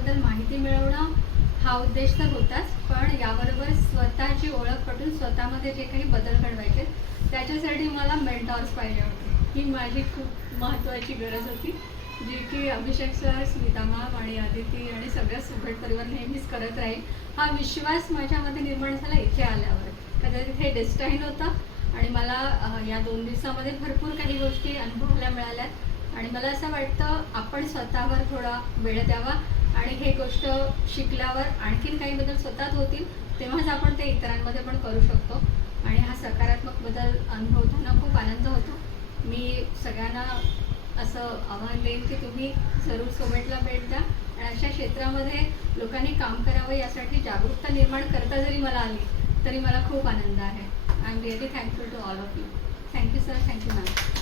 कंपनीबद्दल माहिती मिळवणं हा उद्देश तर होताच, पण याबरोबर स्वतःची ओळख पटून स्वतःमध्ये जे काही बदल घडवायचे त्याच्यासाठी मला मेंटॉर्स पाहिजे होते. ही माझी खूप महत्त्वाची गरज होती, जी की अभिषेक सर, स्मिता मॅम आणि अदिती आणि सगळ्या सुभट परिवार नेहमीच करत राहील. हा विश्वास माझ्यामध्ये निर्माण झाला इथे आल्यावर. कदाचित हे डेस्टाईन होतं आणि मला या 2 दिवसामध्ये भरपूर काही गोष्टी अनुभवायला मिळाल्यात. आणि मला असं वाटतं आपण स्वतःवर थोडा वेळ द्यावा आणि हे गोष्ट शिकल्यावर आणखीन काही बदल स्वतःत होतील, तेव्हाच आपण ते इतरांमध्ये पण करू शकतो. आणि हा सकारात्मक बदल अनुभवताना खूप आनंद होतो. मी सगळ्यांना असं आव्हान देईन की तुम्ही जरूर सोमेटला भेट द्या आणि अशा क्षेत्रामध्ये लोकांनी काम करावं यासाठी जागरूकता निर्माण करता जरी मला आली तरी मला खूप आनंद आहे. I am really thankful to all of you. Thank you sir, thank you ma'am.